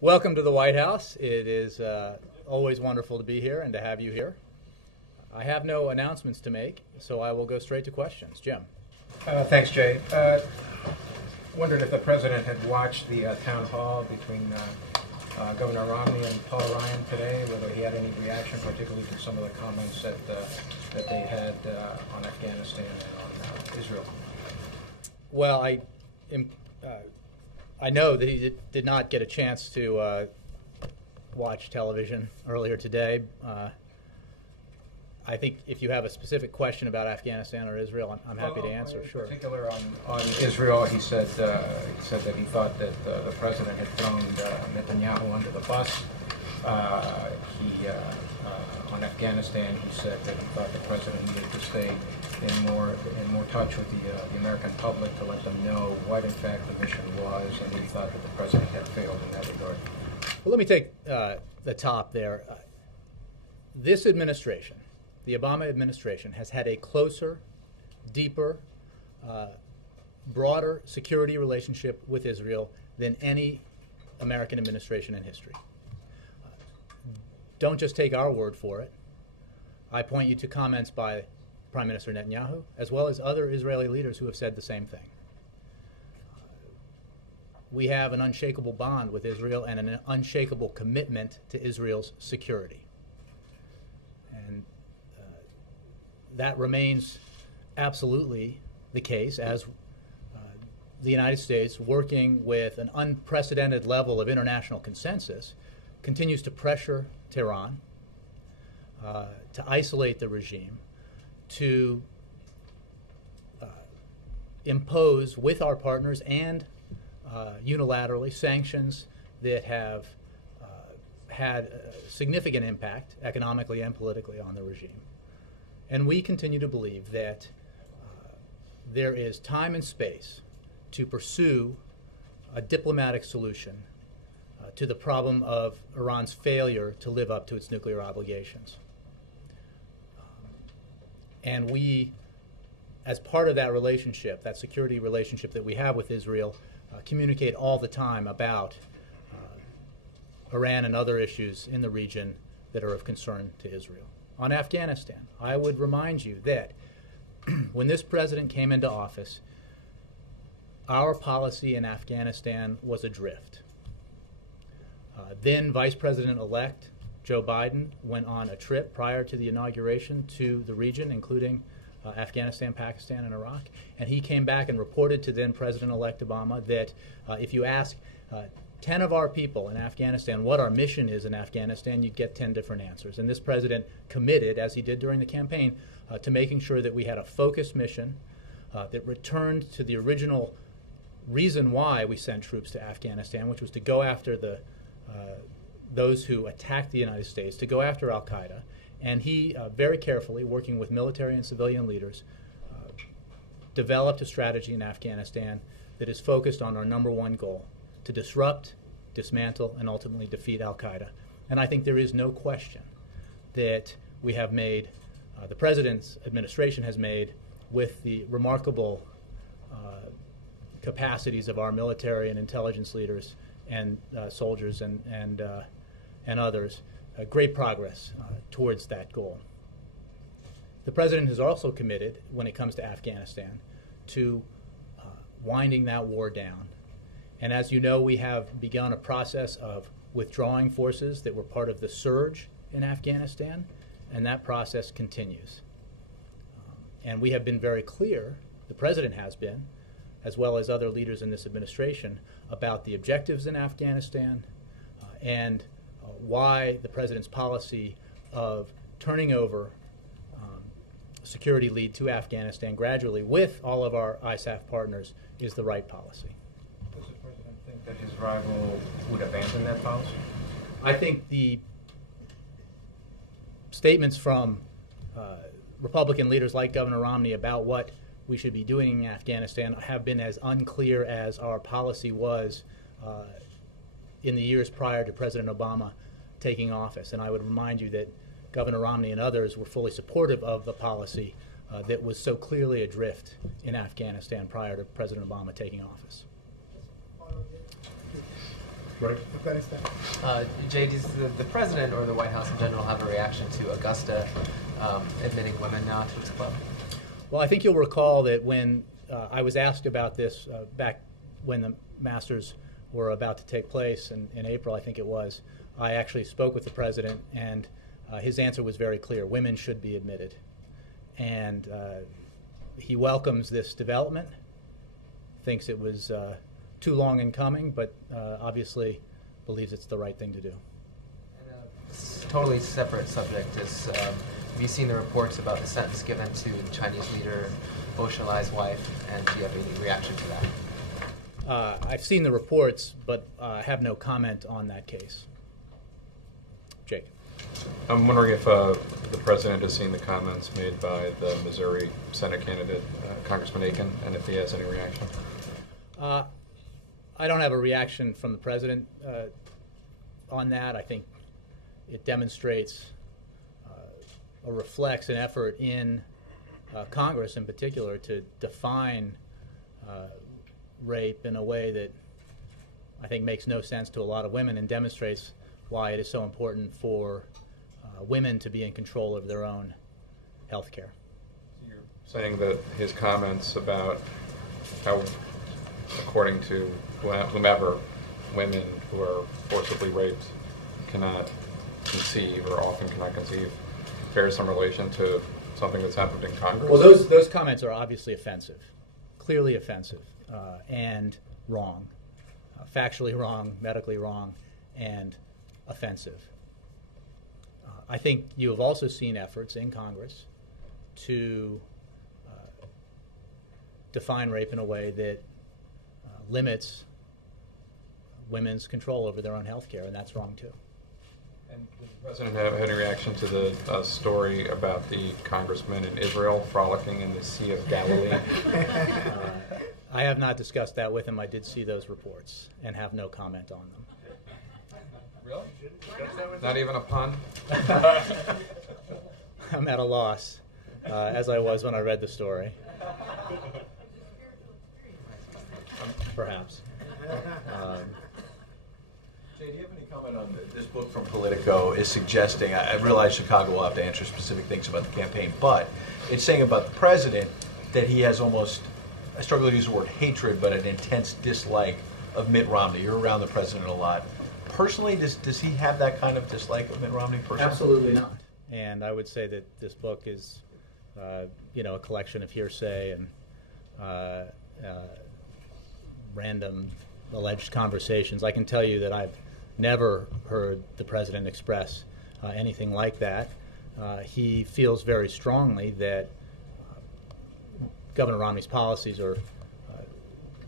Welcome to the White House. It is always wonderful to be here and to have you here. I have no announcements to make, so I will go straight to questions. Jim. Thanks, Jay. Wondered if the president had watched the town hall between Governor Romney and Paul Ryan today, whether he had any reaction, particularly to some of the comments that they had on Afghanistan and on Israel. Well, I know that he did not get a chance to watch television earlier today. I think if you have a specific question about Afghanistan or Israel, I'm happy to answer. Sure. In particular on Israel, he said that he thought that the president had thrown Netanyahu under the bus. On Afghanistan, he said that he thought the president needed to stay in more touch with the American public to let them know what in fact the mission was, and he thought that the president had failed in that regard. Well, let me take the top there. This administration, the Obama administration, has had a closer, deeper, broader security relationship with Israel than any American administration in history. Don't just take our word for it. I point you to comments by Prime Minister Netanyahu, as well as other Israeli leaders who have said the same thing. We have an unshakable bond with Israel and an unshakable commitment to Israel's security. And that remains absolutely the case as the United States, working with an unprecedented level of international consensus, continues to pressure Tehran to isolate the regime, to impose with our partners and unilaterally sanctions that have had a significant impact economically and politically on the regime. And we continue to believe that there is time and space to pursue a diplomatic solution to the problem of Iran's failure to live up to its nuclear obligations. And we, as part of that relationship, that security relationship that we have with Israel, communicate all the time about Iran and other issues in the region that are of concern to Israel. On Afghanistan, I would remind you that when this president came into office, our policy in Afghanistan was adrift. Then Vice President-elect Joe Biden went on a trip prior to the inauguration to the region, including Afghanistan, Pakistan, and Iraq. And he came back and reported to then President-elect Obama that if you ask 10 of our people in Afghanistan what our mission is in Afghanistan, you'd get 10 different answers. And this president committed, as he did during the campaign, to making sure that we had a focused mission that returned to the original reason why we sent troops to Afghanistan, which was to go after those who attacked the United States, to go after al-Qaeda. And he, very carefully, working with military and civilian leaders, developed a strategy in Afghanistan that is focused on our number one goal, to disrupt, dismantle, and ultimately defeat al-Qaeda. And I think there is no question that we have made, the President's administration has made, with the remarkable capacities of our military and intelligence leaders and soldiers and others, great progress towards that goal. The President has also committed, when it comes to Afghanistan, to winding that war down. And as you know, we have begun a process of withdrawing forces that were part of the surge in Afghanistan, and that process continues. And we have been very clear, the President has been, as well as other leaders in this administration, about the objectives in Afghanistan and why the President's policy of turning over security lead to Afghanistan gradually with all of our ISAF partners is the right policy. Does the President think that his rival would abandon that policy? I think the statements from Republican leaders like Governor Romney about what we should be doing in Afghanistan have been as unclear as our policy was in the years prior to President Obama taking office. And I would remind you that Governor Romney and others were fully supportive of the policy that was so clearly adrift in Afghanistan prior to President Obama taking office. Right. Afghanistan. Jay, does the president or the White House in general have a reaction to Augusta admitting women now to its club? Well, I think you'll recall that when I was asked about this back when the Masters were about to take place in April, I think it was, I actually spoke with the president, and his answer was very clear. Women should be admitted. And he welcomes this development, thinks it was too long in coming, but obviously believes it's the right thing to do. And a totally separate subject is, have you seen the reports about the sentence given to the Chinese leader, Bo Xilai's wife, and do you have any reaction to that? I've seen the reports, but have no comment on that case. Jake. I'm wondering if the president has seen the comments made by the Missouri Senate candidate, Congressman Aiken, and if he has any reaction. I don't have a reaction from the president on that. I think it demonstrates or reflects an effort in Congress in particular to define rape in a way that I think makes no sense to a lot of women and demonstrates why it is so important for women to be in control of their own health care. You're saying that his comments about how, according to whomever, women who are forcibly raped cannot conceive or often cannot conceive bears some relation to something that's happened in Congress? Well, those comments are obviously offensive, clearly offensive, and wrong, factually wrong, medically wrong, and offensive. I think you have also seen efforts in Congress to define rape in a way that limits women's control over their own health care, and that's wrong too. And does the president have any reaction to the story about the congressman in Israel frolicking in the Sea of Galilee? I have not discussed that with him. I did see those reports and have no comment on them. Really? Not even a pun? I'm at a loss, as I was when I read the story. Perhaps. Jay, do you have any comment on this book from Politico is suggesting, I realize Chicago will have to answer specific things about the campaign, but it's saying about the president that he has almost, I struggle to use the word hatred, but an intense dislike of Mitt Romney. You're around the president a lot. Personally, does he have that kind of dislike of Mitt Romney personally? Absolutely not. And I would say that this book is, a collection of hearsay and random alleged conversations. I can tell you that I've never heard the president express anything like that. He feels very strongly that Governor Romney's policies are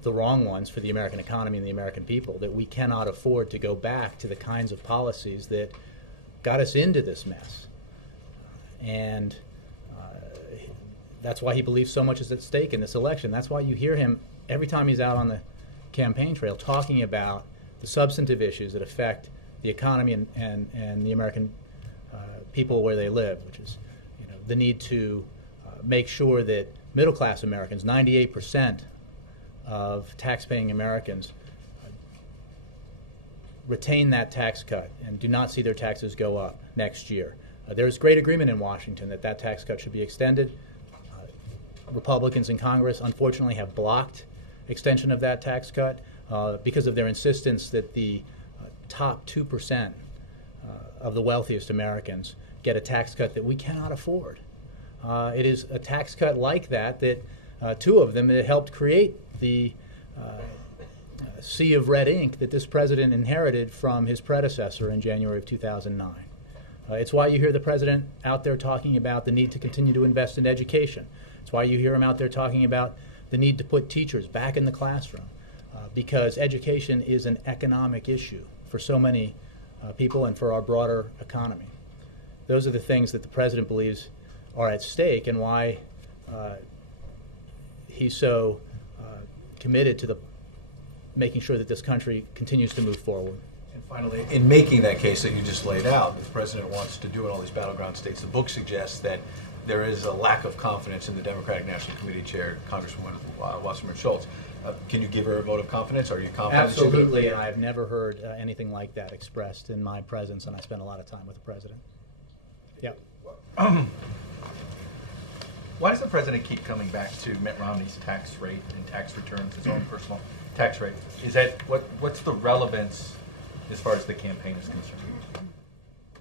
the wrong ones for the American economy and the American people, that we cannot afford to go back to the kinds of policies that got us into this mess. And that's why he believes so much is at stake in this election. That's why you hear him every time he's out on the campaign trail talking about the substantive issues that affect the economy and the American people where they live, which is the need to make sure that middle-class Americans, 98% of tax-paying Americans, retain that tax cut and do not see their taxes go up next year. There is great agreement in Washington that tax cut should be extended. Republicans in Congress, unfortunately, have blocked extension of that tax cut because of their insistence that the top 2% of the wealthiest Americans get a tax cut that we cannot afford. It is a tax cut like that two of them that helped create the sea of red ink that this president inherited from his predecessor in January of 2009. It's why you hear the president out there talking about the need to continue to invest in education. It's why you hear him out there talking about the need to put teachers back in the classroom, because education is an economic issue for so many people and for our broader economy. Those are the things that the president believes are at stake, and why he's so committed to making sure that this country continues to move forward. And finally, in making that case that you just laid out, that the president wants to do in all these battleground states, the book suggests that there is a lack of confidence in the Democratic National Committee Chair, Congresswoman Wasserman Schultz. Can you give her a vote of confidence? Are you confident? that she'll do it? Absolutely, and I have never heard anything like that expressed in my presence, and I spent a lot of time with the president. Yeah. Why does the president keep coming back to Mitt Romney's tax rate and tax returns, his own personal tax rate? Is that what's the relevance as far as the campaign is concerned?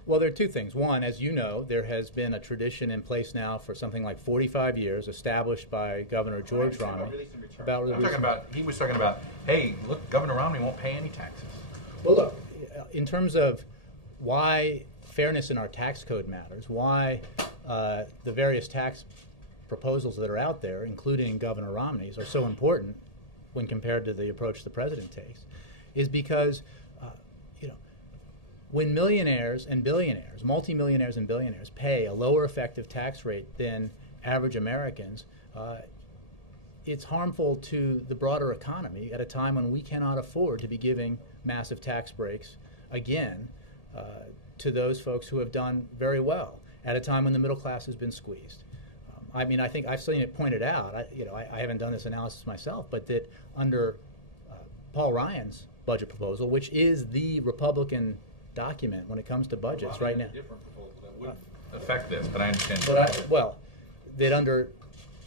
Well, there are two things. One, as you know, there has been a tradition in place now for something like 45 years, established by Governor George Romney. He was talking about, hey, look, Governor Romney won't pay any taxes. Well, look, in terms of why fairness in our tax code matters, why the various tax proposals that are out there, including Governor Romney's, are so important when compared to the approach the president takes, is because when millionaires and billionaires, multimillionaires and billionaires, pay a lower effective tax rate than average Americans, it's harmful to the broader economy at a time when we cannot afford to be giving massive tax breaks again to those folks who have done very well at a time when the middle class has been squeezed. I mean, I think I've seen it pointed out. I haven't done this analysis myself, but that under Paul Ryan's budget proposal, which is the Republican document when it comes to budgets right now. A different proposal that would affect this, but I understand. That under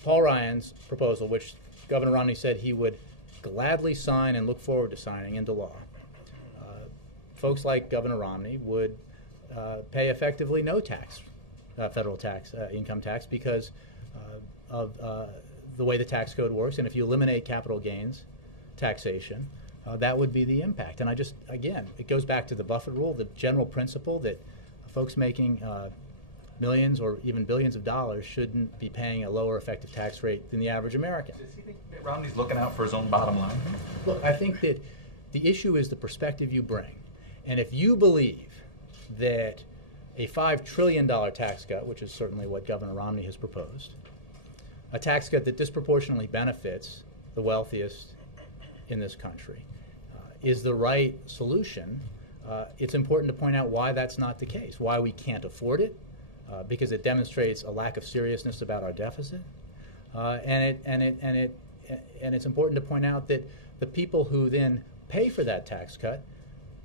Paul Ryan's proposal, which Governor Romney said he would gladly sign and look forward to signing into law, folks like Governor Romney would pay effectively no tax, federal tax, income tax, because of the way the tax code works. And if you eliminate capital gains taxation, that would be the impact. And again, it goes back to the Buffett rule, the general principle that folks making millions or even billions of dollars shouldn't be paying a lower effective tax rate than the average American. Does he think Mitt Romney's looking out for his own bottom line? Look, I think that the issue is the perspective you bring. And if you believe that a $5 trillion tax cut, which is certainly what Governor Romney has proposed, a tax cut that disproportionately benefits the wealthiest in this country, is the right solution, it's important to point out why that's not the case, why we can't afford it, because it demonstrates a lack of seriousness about our deficit, and it's important to point out that the people who then pay for that tax cut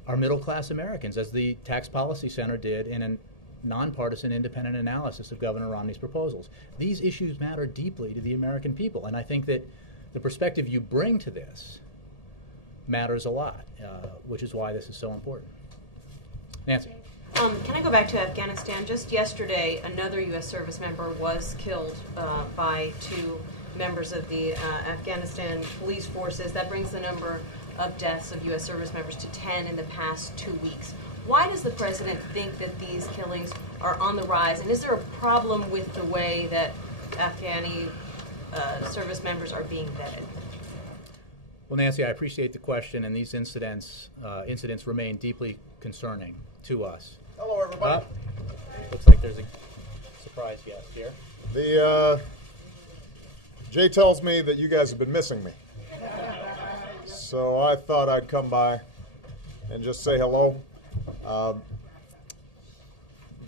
are middle-class Americans, as the Tax Policy Center did in a nonpartisan independent analysis of Governor Romney's proposals. These issues matter deeply to the American people, and I think that the perspective you bring to this matters a lot, which is why this is so important. Nancy. Can I go back to Afghanistan? Just yesterday, another U.S. service member was killed by two members of the Afghanistan police forces. That brings the number of deaths of U.S. service members to 10 in the past 2 weeks. Why does the president think that these killings are on the rise? And is there a problem with the way that Afghani service members are being vetted? Well, Nancy, I appreciate the question, and these incidents remain deeply concerning to us. Hello, everybody. Looks like there's a surprise guest here. Jay tells me that you guys have been missing me. So I thought I'd come by and just say hello.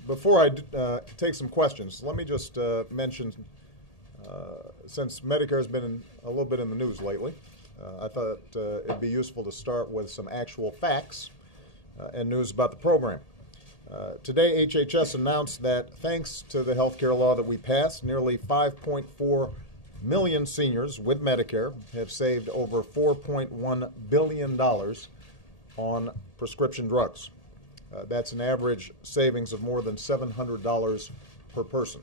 Before I take some questions, let me just mention, since Medicare has been a little bit in the news lately, I thought it'd be useful to start with some actual facts and news about the program. Today, HHS announced that thanks to the health care law that we passed, nearly 5.4 million seniors with Medicare have saved over $4.1 billion on prescription drugs. That's an average savings of more than $700 per person.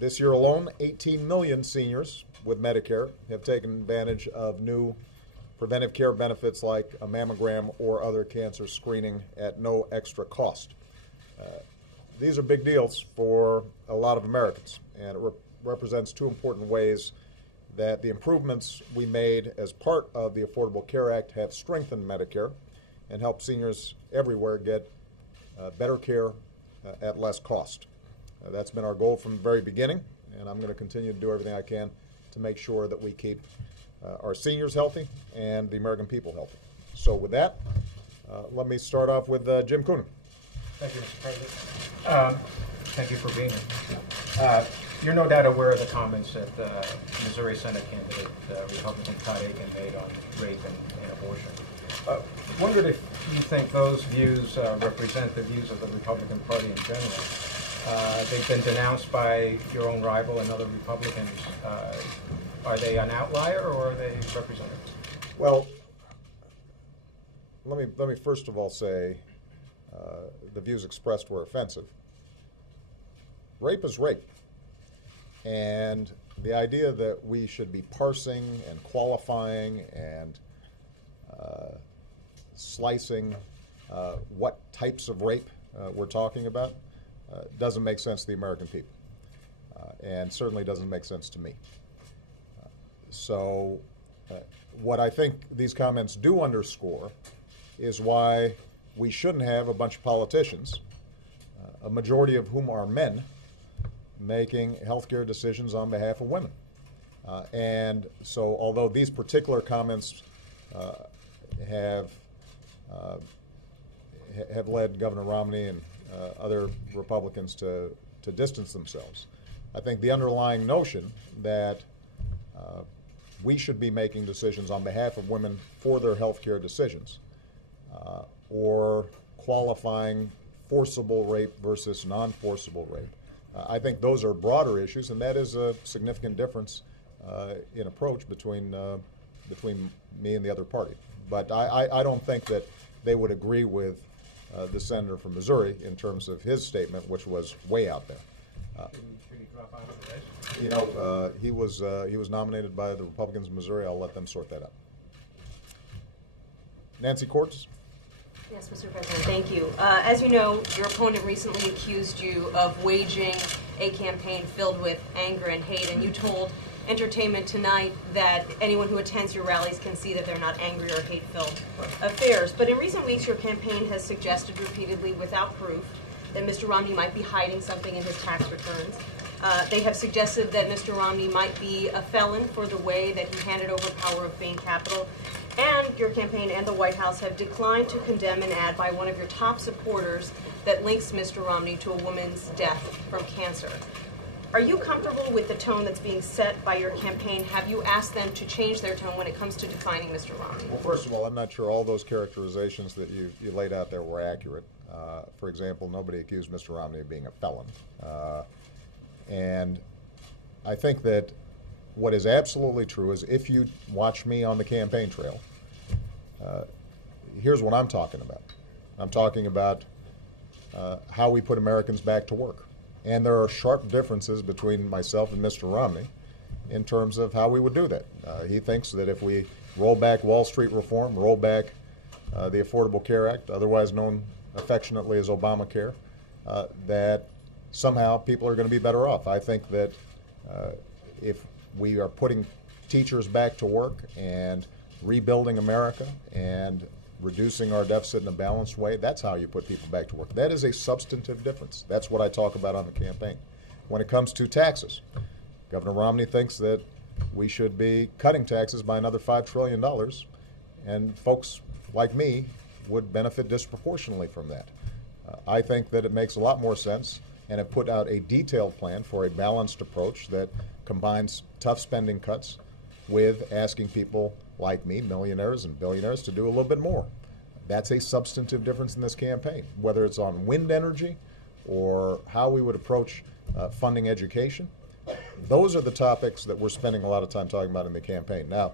This year alone, 18 million seniors with Medicare have taken advantage of new preventive care benefits like a mammogram or other cancer screening at no extra cost. These are big deals for a lot of Americans, and it represents two important ways that the improvements we made as part of the Affordable Care Act have strengthened Medicare and helped seniors everywhere get better care at less cost. That's been our goal from the very beginning, and I'm going to continue to do everything I can to make sure that we keep our seniors healthy and the American people healthy. So with that, let me start off with Jim Coonan. Thank you, Mr. President. Thank you for being here. You're no doubt aware of the comments that Missouri Senate candidate Republican Todd Aiken made on rape and abortion. Wondered if you think those views represent the views of the Republican Party in general. They've been denounced by your own rival and other Republicans. Are they an outlier or are they representative? Well, let me first of all say the views expressed were offensive. Rape is rape. And the idea that we should be parsing and qualifying and slicing what types of rape we're talking about doesn't make sense to the American people, and certainly doesn't make sense to me. So what I think these comments do underscore is why we shouldn't have a bunch of politicians, a majority of whom are men, making healthcare decisions on behalf of women. And so although these particular comments have led Governor Romney and other Republicans to distance themselves, I think the underlying notion that we should be making decisions on behalf of women for their health care decisions, or qualifying forcible rape versus non-forcible rape. I think those are broader issues, and that is a significant difference in approach between me and the other party. But I don't think that they would agree with the senator from Missouri in terms of his statement, which was way out there. Should he drop out of the race? You know, he was nominated by the Republicans of Missouri. I'll let them sort that out. Nancy Cortz. Yes, Mr. President, thank you. As you know, your opponent recently accused you of waging a campaign filled with anger and hate, and you told Entertainment Tonight that anyone who attends your rallies can see that they're not angry or hate-filled affairs. But in recent weeks, your campaign has suggested repeatedly, without proof, that Mr. Romney might be hiding something in his tax returns. They have suggested that Mr. Romney might be a felon for the way that he handed over power of Bain Capital. And your campaign and the White House have declined to condemn an ad by one of your top supporters that links Mr. Romney to a woman's death from cancer. Are you comfortable with the tone that's being set by your campaign? Have you asked them to change their tone when it comes to defining Mr. Romney? Well, first of all, I'm not sure all those characterizations that you laid out there were accurate. For example, nobody accused Mr. Romney of being a felon. And I think that what is absolutely true is if you watch me on the campaign trail, here's what I'm talking about. I'm talking about how we put Americans back to work. And there are sharp differences between myself and Mr. Romney in terms of how we would do that. He thinks that if we roll back Wall Street reform, roll back the Affordable Care Act, otherwise known affectionately as Obamacare, that somehow people are going to be better off. I think that if we are putting teachers back to work and rebuilding America and reducing our deficit in a balanced way, that's how you put people back to work. That is a substantive difference. That's what I talk about on the campaign. When it comes to taxes, Governor Romney thinks that we should be cutting taxes by another $5 trillion, and folks like me would benefit disproportionately from that. I think that it makes a lot more sense, and have put out a detailed plan for a balanced approach that combines tough spending cuts with asking people like me, millionaires and billionaires, to do a little bit more. That's a substantive difference in this campaign, whether it's on wind energy or how we would approach funding education. Those are the topics that we're spending a lot of time talking about in the campaign. Now,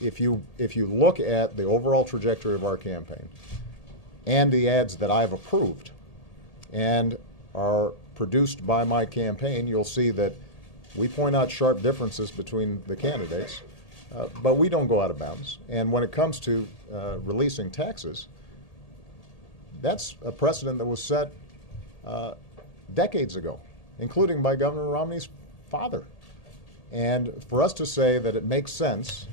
if you look at the overall trajectory of our campaign and the ads that I've approved and are produced by my campaign, you'll see that we point out sharp differences between the candidates, but we don't go out of bounds. And when it comes to releasing taxes, that's a precedent that was set decades ago, including by Governor Romney's father. And for us to say that it makes sense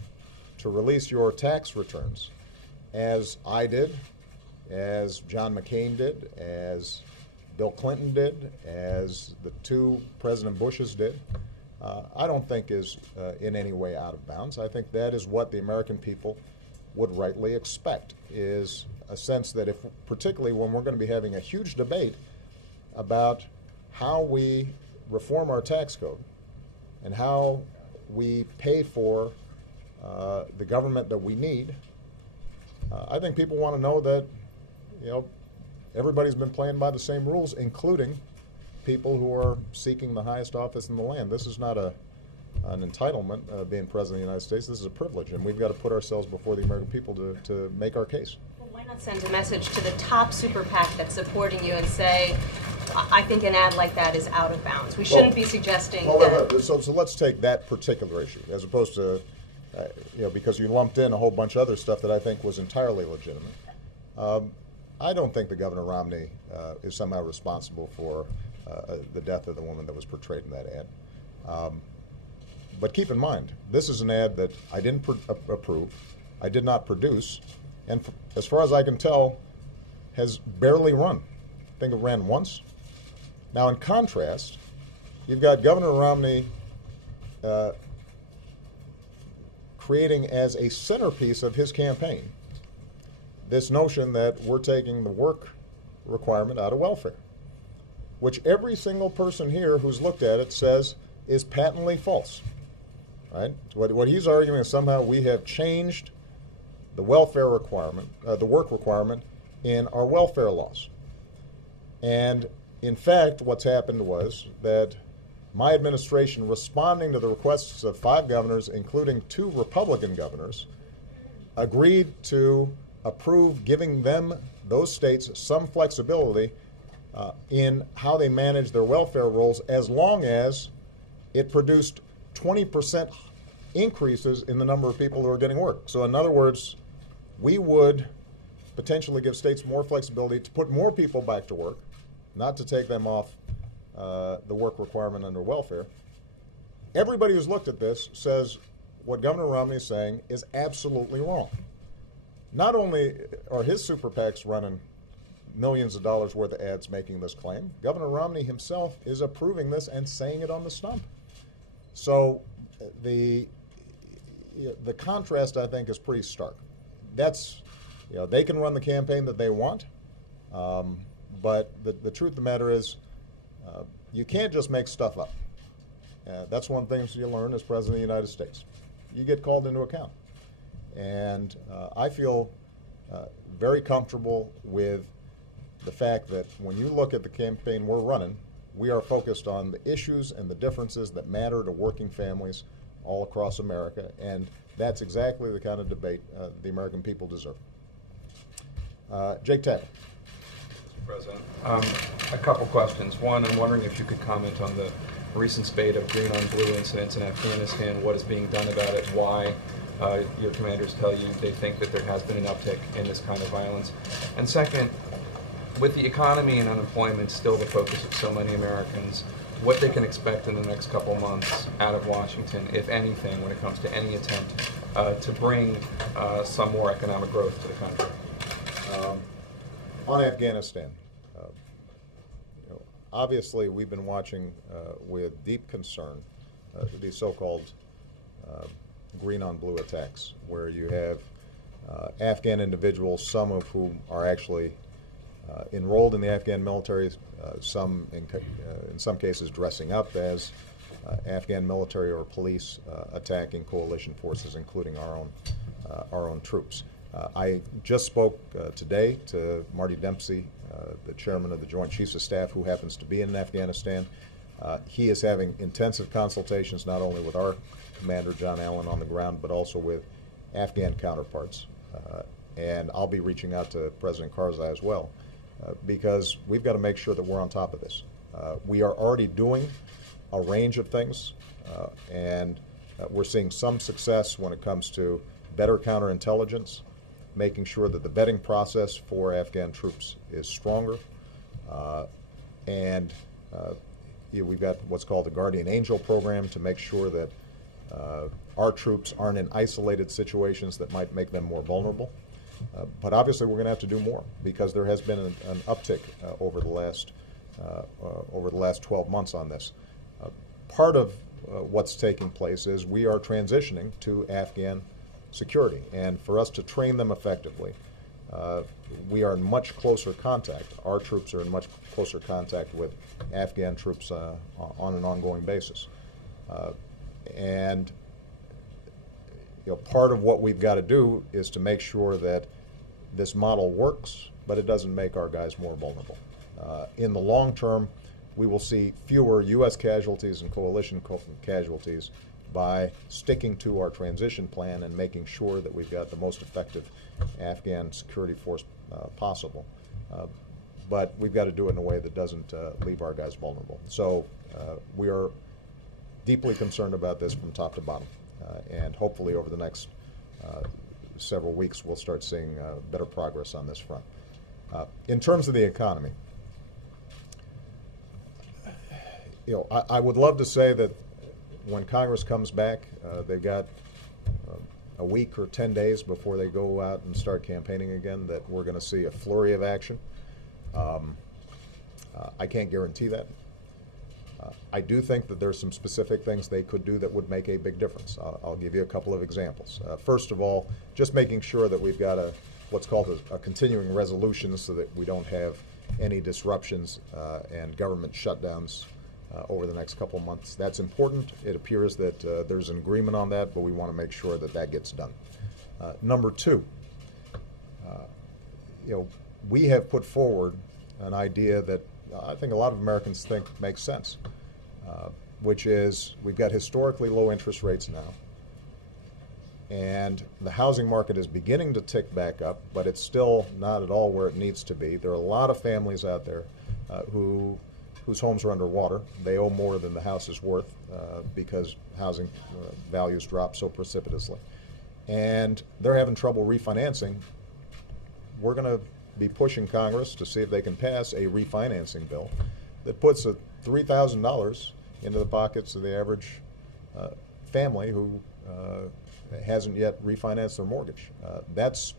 to release your tax returns, as I did, as John McCain did, as Bill Clinton did, as the two President Bushes did, I don't think is in any way out of bounds. I think that is what the American people would rightly expect, is a sense that if, particularly when we're going to be having a huge debate about how we reform our tax code and how we pay for the government that we need, I think people want to know that, everybody's been playing by the same rules, including people who are seeking the highest office in the land. This is not an entitlement, being President of the United States. This is a privilege, and we've got to put ourselves before the American people to make our case. Well, why not send a message to the top super PAC that's supporting you and say, I think an ad like that is out of bounds. We shouldn't be suggesting that. So let's take that particular issue, as opposed to, because you lumped in a whole bunch of other stuff that I think was entirely legitimate. I don't think that Governor Romney is somehow responsible for the death of the woman that was portrayed in that ad. But keep in mind, this is an ad that I didn't approve, I did not produce, and as far as I can tell, has barely run. I think it ran once. Now, in contrast, you've got Governor Romney creating as a centerpiece of his campaign this notion that we're taking the work requirement out of welfare, which every single person here who's looked at it says is patently false. Right? What he's arguing is somehow we have changed the welfare requirement, the work requirement in our welfare laws. And in fact, what's happened was that my administration, responding to the requests of 5 governors, including 2 Republican governors, agreed to approve giving them, those states, some flexibility in how they manage their welfare rolls, as long as it produced 20% increases in the number of people who are getting work. So in other words, we would potentially give states more flexibility to put more people back to work, not to take them off the work requirement under welfare. Everybody who's looked at this says what Governor Romney is saying is absolutely wrong. Not only are his super PACs running millions of dollars worth of ads making this claim, Governor Romney himself is approving this and saying it on the stump. So the contrast, I think, is pretty stark. That's, they can run the campaign that they want, but the truth of the matter is you can't just make stuff up. That's one thing you learn as President of the United States. You get called into account. And I feel very comfortable with the fact that when you look at the campaign we're running, we are focused on the issues and the differences that matter to working families all across America, and that's exactly the kind of debate the American people deserve. Jake Tappan. Mr. President, a couple questions. One, I'm wondering if you could comment on the recent spate of green on blue incidents in Afghanistan, what is being done about it, why your commanders tell you they think that there has been an uptick in this kind of violence. And second, with the economy and unemployment still the focus of so many Americans, what they can expect in the next couple months out of Washington, if anything, when it comes to any attempt to bring some more economic growth to the country. On Afghanistan, obviously we've been watching with deep concern these so-called green on blue attacks, where you have Afghan individuals, some of whom are actually enrolled in the Afghan military, some in some cases dressing up as Afghan military or police, attacking coalition forces, including our own troops. I just spoke today to Marty Dempsey, the chairman of the Joint Chiefs of Staff, who happens to be in Afghanistan. He is having intensive consultations not only with our commander, John Allen, on the ground, but also with Afghan counterparts. And I'll be reaching out to President Karzai as well, because we've got to make sure that we're on top of this. We are already doing a range of things, and we're seeing some success when it comes to better counterintelligence, making sure that the vetting process for Afghan troops is stronger, and we've got what's called the Guardian Angel program to make sure that our troops aren't in isolated situations that might make them more vulnerable. But obviously we're going to have to do more, because there has been an uptick over the last 12 months on this. Part of what's taking place is we are transitioning to Afghan security, and for us to train them effectively, we are in much closer contact. Our troops are in much closer contact with Afghan troops on an ongoing basis. And part of what we've got to do is to make sure that this model works, but it doesn't make our guys more vulnerable. In the long term, we will see fewer U.S. casualties and coalition casualties by sticking to our transition plan and making sure that we've got the most effective Afghan security force possible. But we've got to do it in a way that doesn't leave our guys vulnerable. So we are deeply concerned about this from top to bottom. And hopefully over the next several weeks we'll start seeing better progress on this front. In terms of the economy, I would love to say that when Congress comes back, they've got a week or 10 days before they go out and start campaigning again, that we're going to see a flurry of action. I can't guarantee that. I do think that there's some specific things they could do that would make a big difference. I'll give you a couple of examples. First of all, just making sure that we've got what's called a continuing resolution so that we don't have any disruptions and government shutdowns over the next couple of months. That's important. It appears that there's an agreement on that, but we want to make sure that that gets done. Number two, we have put forward an idea that I think a lot of Americans think makes sense, which is we've got historically low interest rates now, and the housing market is beginning to tick back up, but it's still not at all where it needs to be. There are a lot of families out there whose homes are underwater. They owe more than the house is worth because housing values drop so precipitously. And they're having trouble refinancing. We're going to be pushing Congress to see if they can pass a refinancing bill that puts $3,000 into the pockets of the average family who hasn't yet refinanced their mortgage. That's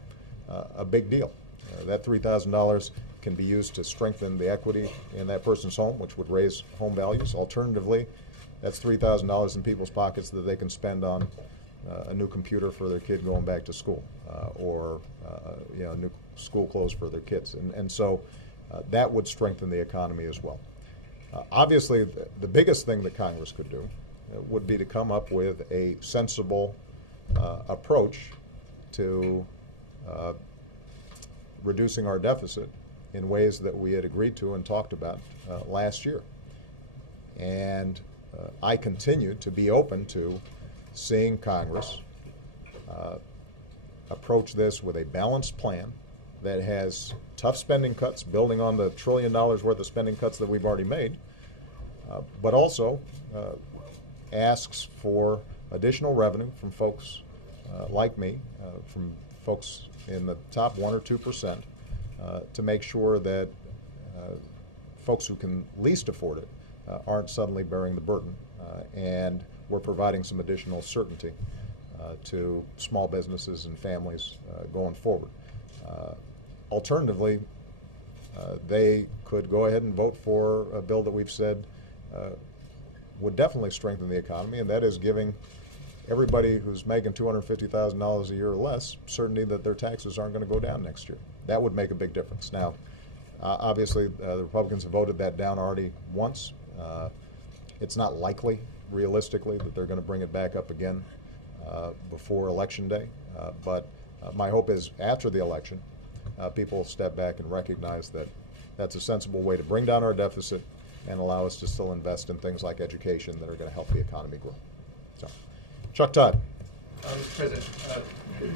a big deal. That $3,000 can be used to strengthen the equity in that person's home, which would raise home values. Alternatively, that's $3,000 in people's pockets that they can spend on a new computer for their kid going back to school, or new school clothes for their kids. And so that would strengthen the economy as well. Obviously, the biggest thing that Congress could do would be to come up with a sensible approach to reducing our deficit in ways that we had agreed to and talked about last year. And I continue to be open to seeing Congress approach this with a balanced plan that has tough spending cuts, building on the $1 trillion worth of spending cuts that we've already made, but also asks for additional revenue from folks like me, from folks in the top 1 or 2%, to make sure that folks who can least afford it aren't suddenly bearing the burden, and we're providing some additional certainty to small businesses and families going forward. Alternatively, they could go ahead and vote for a bill that we've said would definitely strengthen the economy, and that is giving everybody who's making $250,000 a year or less certainty that their taxes aren't going to go down next year. That would make a big difference. Now, obviously, the Republicans have voted that down already once. It's not likely, realistically, that they're going to bring it back up again before Election Day. But my hope is after the election, people will step back and recognize that that's a sensible way to bring down our deficit and allow us to still invest in things like education that are going to help the economy grow. So, Chuck Todd. Mr. President,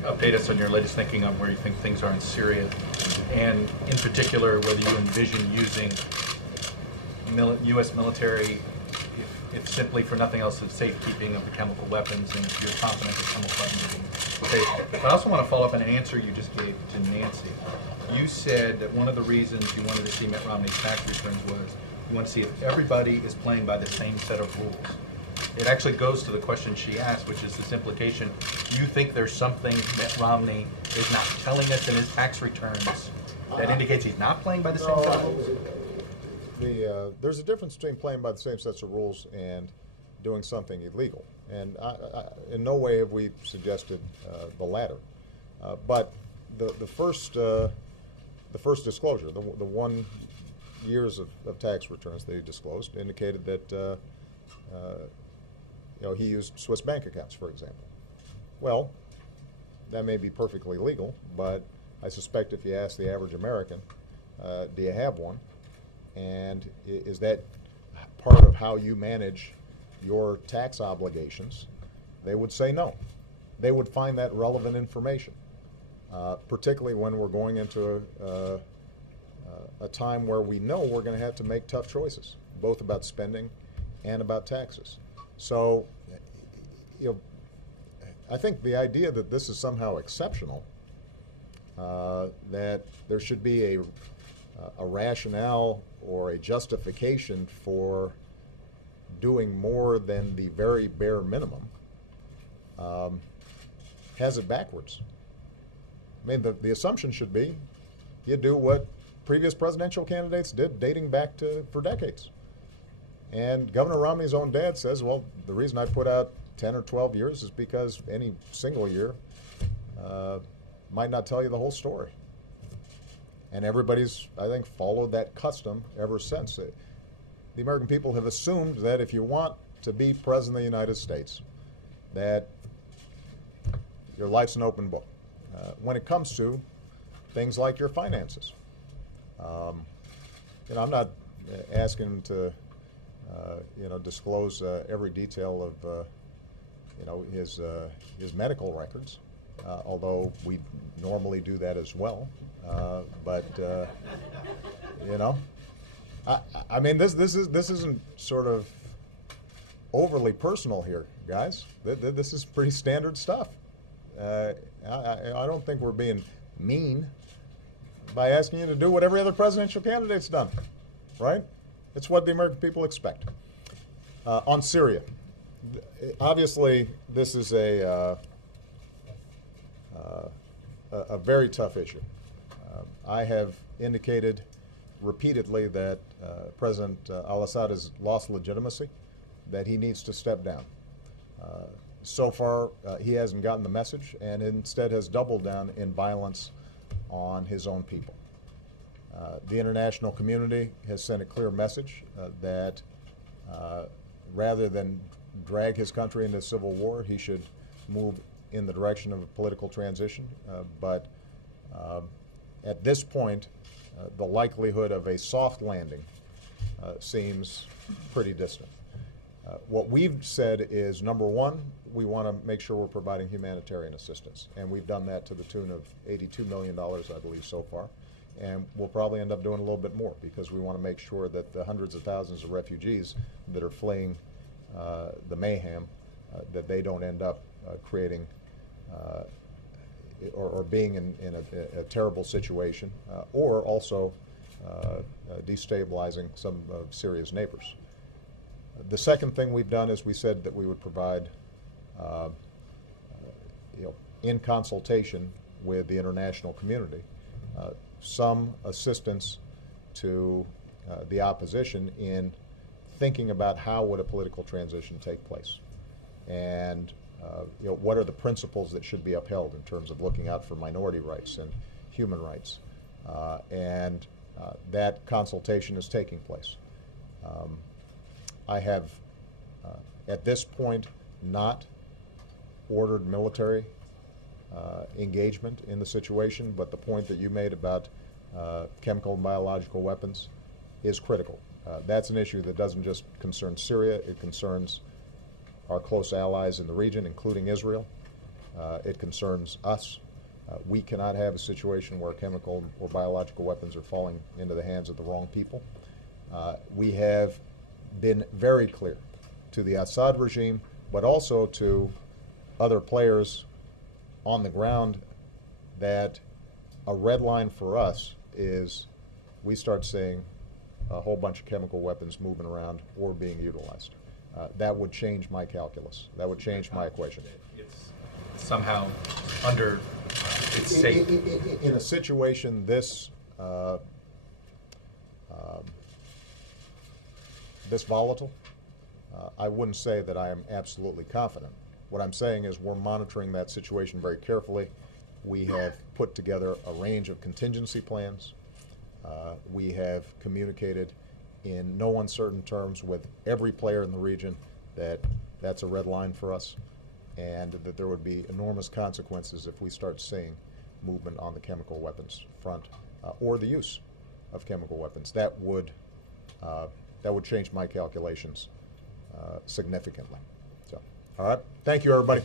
update us on your latest thinking on where you think things are in Syria, and in particular whether you envision using U.S. military, if simply for nothing else, the safekeeping of the chemical weapons, and if you're confident that chemical weapons are being safe. But I also want to follow up on an answer you just gave to Nancy. You said that one of the reasons you wanted to see Mitt Romney's tax returns was you want to see if everybody is playing by the same set of rules. It actually goes to the question she asked, which is this implication: do you think there's something Mitt Romney is not telling us in his tax returns that indicates he's not playing by the same set of rules? There's a difference between playing by the same sets of rules and doing something illegal. And in no way have we suggested the latter. But the first disclosure, the 1 years of tax returns that he disclosed indicated that he used Swiss bank accounts, for example. Well, that may be perfectly legal, but I suspect if you ask the average American, do you have one? And is that part of how you manage your tax obligations? They would say no. They would find that relevant information, particularly when we're going into a time where we know we're going to have to make tough choices, both about spending and about taxes. So, I think the idea that this is somehow exceptional, that there should be a rationale or a justification for doing more than the very bare minimum, has it backwards. I mean, the assumption should be you do what previous presidential candidates did dating back for decades. And Governor Romney's own dad says, well, the reason I put out 10 or 12 years is because any single year might not tell you the whole story. And everybody's, I think, followed that custom ever since. The American people have assumed that if you want to be president of the United States, that your life's an open book. When it comes to things like your finances. I'm not asking him to, disclose every detail of, his medical records, although we normally do that as well. I mean, this isn't sort of overly personal here, guys. This is pretty standard stuff. I don't think we're being mean by asking you to do what every other presidential candidate's done, right? It's what the American people expect. On Syria, obviously, this is a very tough issue. I have indicated repeatedly that President al-Assad has lost legitimacy, that he needs to step down. So far, he hasn't gotten the message and instead has doubled down in violence on his own people. The international community has sent a clear message that rather than drag his country into civil war, he should move in the direction of a political transition. But at this point, the likelihood of a soft landing seems pretty distant. What we've said is, number one, we want to make sure we're providing humanitarian assistance, and we've done that to the tune of $82 million, I believe, so far. And we'll probably end up doing a little bit more because we want to make sure that the hundreds of thousands of refugees that are fleeing the mayhem, that they don't end up creating or being in a terrible situation, or also destabilizing some of Syria's neighbors. The second thing we've done is we said that we would provide, in consultation with the international community, some assistance to the opposition in thinking about how would a political transition take place, and what are the principles that should be upheld in terms of looking out for minority rights and human rights, and that consultation is taking place. I have, at this point, not ordered military engagement in the situation, but the point that you made about chemical and biological weapons is critical. That's an issue that doesn't just concern Syria, it concerns our close allies in the region, including Israel. It concerns us. We cannot have a situation where chemical or biological weapons are falling into the hands of the wrong people. We have been very clear to the Assad regime, but also to other players on the ground, that a red line for us is we start seeing a whole bunch of chemical weapons moving around or being utilized. That would change my calculus. That would change my equation. It's somehow under its safe. In a situation this this volatile, I wouldn't say that I am absolutely confident. What I'm saying is we're monitoring that situation very carefully. We have put together a range of contingency plans. We have communicated in no uncertain terms with every player in the region that that's a red line for us, and that there would be enormous consequences if we start seeing movement on the chemical weapons front or the use of chemical weapons. That would change my calculations significantly. So, all right. Thank you, everybody.